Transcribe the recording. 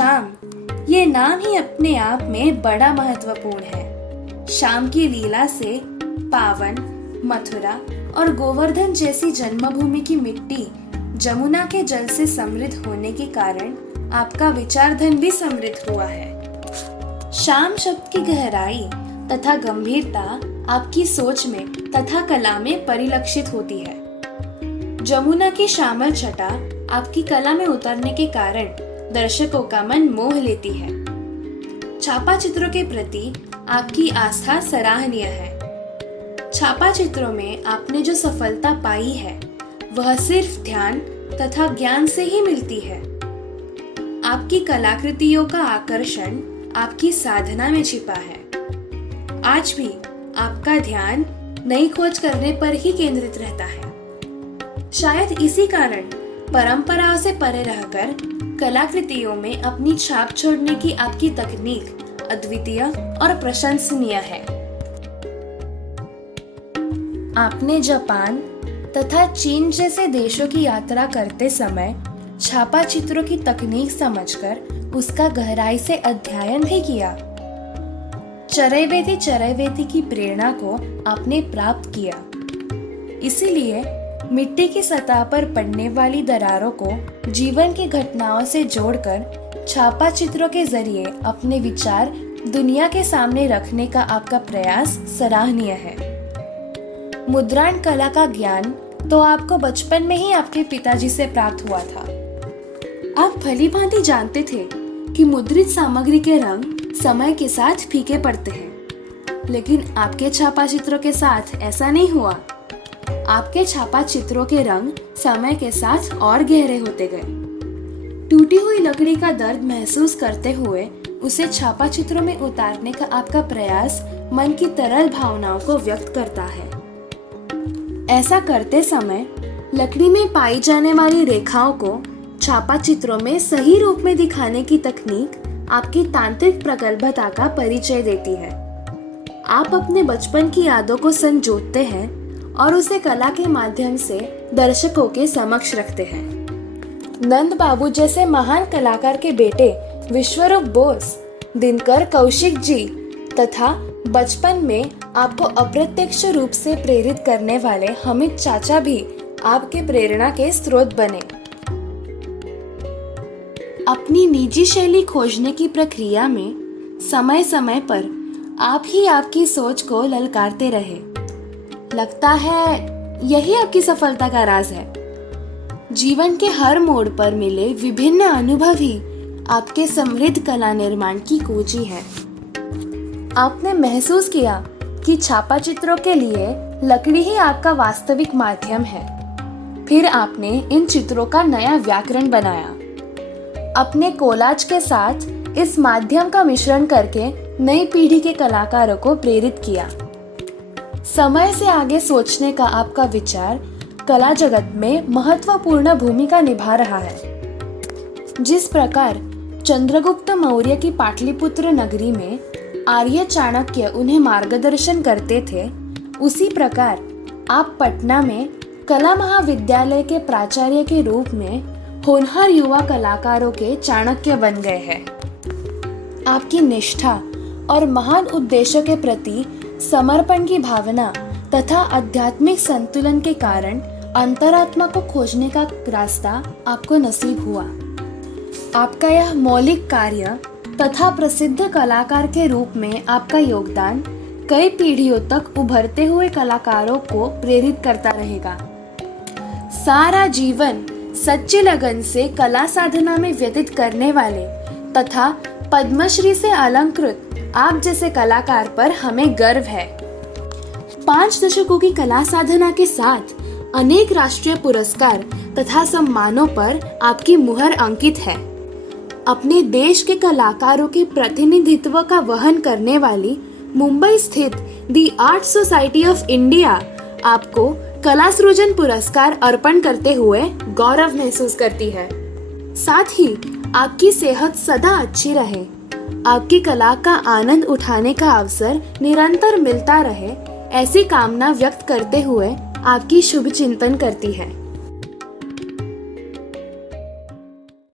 शाम, ये नाम ही अपने आप में बड़ा महत्वपूर्ण है। शाम की लीला से पावन, मथुरा और गोवर्धन जैसी जन्मभूमि की मिट्टी जमुना के जल से समृद्ध होने के कारण आपका विचार धन भी समृद्ध हुआ है। शाम शब्द की गहराई तथा गंभीरता आपकी सोच में तथा कला में परिलक्षित होती है। जमुना की श्यामल छटा आपकी कला में उतरने के कारण दर्शकों का मन मोह लेती है। छापा चित्रों के प्रति आपकी आस्था सराहनीय है। छापा चित्रों में आपने जो सफलता पाई है वह सिर्फ ध्यान तथा ज्ञान से ही मिलती है। आपकी कलाकृतियों का आकर्षण आपकी साधना में छिपा है। आज भी आपका ध्यान नई खोज करने पर ही केंद्रित रहता है। शायद इसी कारण परंपराओं से परे रहकर कलाकृतियों में अपनी छाप छोड़ने की आपकी तकनीक अद्वितीय और प्रशंसनीय है। आपने जापान तथा चीन जैसे देशों की यात्रा करते समय छापा चित्रों की तकनीक समझकर उसका गहराई से अध्ययन भी किया। चरैवेति की प्रेरणा को आपने प्राप्त किया। इसीलिए मिट्टी की सतह पर पड़ने वाली दरारों को जीवन की घटनाओं से जोड़कर छापा चित्रों के जरिए अपने विचार दुनिया के सामने रखने का आपका प्रयास सराहनीय है। मुद्रण कला का ज्ञान तो आपको बचपन में ही आपके पिताजी से प्राप्त हुआ था। आप भलीभांति जानते थे कि मुद्रित सामग्री के रंग समय के साथ फीके पड़ते हैं, लेकिन आपके छापा चित्रों के साथ ऐसा नहीं हुआ। आपके छापा चित्रों के रंग समय के साथ और गहरे होते गए। टूटी हुई लकड़ी का दर्द महसूस करते हुए उसे छापा चित्रों में उतारने का आपका प्रयास मन की तरल भावनाओं को व्यक्त करता है। ऐसा करते समय लकड़ी में पाई जाने वाली रेखाओं को छापा चित्रों में सही रूप में दिखाने की तकनीक आपकी तांत्रिक प्रगल्भता का परिचय देती है। आप अपने बचपन की यादों को संजोते हैं और उसे कला के माध्यम से दर्शकों के समक्ष रखते हैं। नंद बाबू जैसे महान कलाकार के बेटे विश्वरूप बोस, दिनकर कौशिक जी तथा बचपन में आपको अप्रत्यक्ष रूप से प्रेरित करने वाले हमिद चाचा भी आपके प्रेरणा के स्रोत बने। अपनी निजी शैली खोजने की प्रक्रिया में समय समय पर आप ही आपकी सोच को ललकारते रहे। लगता है यही आपकी सफलता का राज है। जीवन के हर मोड़ पर मिले विभिन्न अनुभव ही आपके समृद्ध कला निर्माण की कुंजी है। आपने महसूस किया कि छापा चित्रों के लिए लकड़ी ही आपका वास्तविक माध्यम है। फिर आपने इन चित्रों का नया व्याकरण बनाया। अपने कोलाज के साथ इस माध्यम का मिश्रण करके नई पीढ़ी के कलाकारों को प्रेरित किया। समय से आगे सोचने का आपका विचार कला जगत में महत्वपूर्ण भूमिका निभा रहा है। जिस प्रकार चंद्रगुप्त मौर्य की पाटलिपुत्र नगरी में आर्य चाणक्य उन्हें मार्गदर्शन करते थे, उसी प्रकार आप पटना में कला महाविद्यालय के प्राचार्य के रूप में होनहार युवा कलाकारों के चाणक्य बन गए हैं। आपकी निष्ठा और महान उद्देश्यों के प्रति समर्पण की भावना तथा आध्यात्मिक संतुलन के कारण अंतरात्मा को खोजने का रास्ता आपको नसीब हुआ। आपका यह मौलिक कार्य तथा प्रसिद्ध कलाकार के रूप में आपका योगदान कई पीढ़ियों तक उभरते हुए कलाकारों को प्रेरित करता रहेगा। सारा जीवन सच्ची लगन से कला साधना में व्यतीत करने वाले तथा पद्मश्री से अलंकृत आप जैसे कलाकार पर हमें गर्व है। 5 दशकों की कला साधना के साथ अनेक राष्ट्रीय पुरस्कार तथा सम्मानों पर आपकी मुहर अंकित है। अपने देश के कलाकारों के प्रतिनिधित्व का वहन करने वाली मुंबई स्थित दी आर्ट सोसाइटी ऑफ इंडिया आपको कला सृजन पुरस्कार अर्पण करते हुए गौरव महसूस करती है। साथ ही आपकी सेहत सदा अच्छी रहे, आपकी कला का आनंद उठाने का अवसर निरंतर मिलता रहे, ऐसी कामना व्यक्त करते हुए आपकी शुभ चिंतन करती है।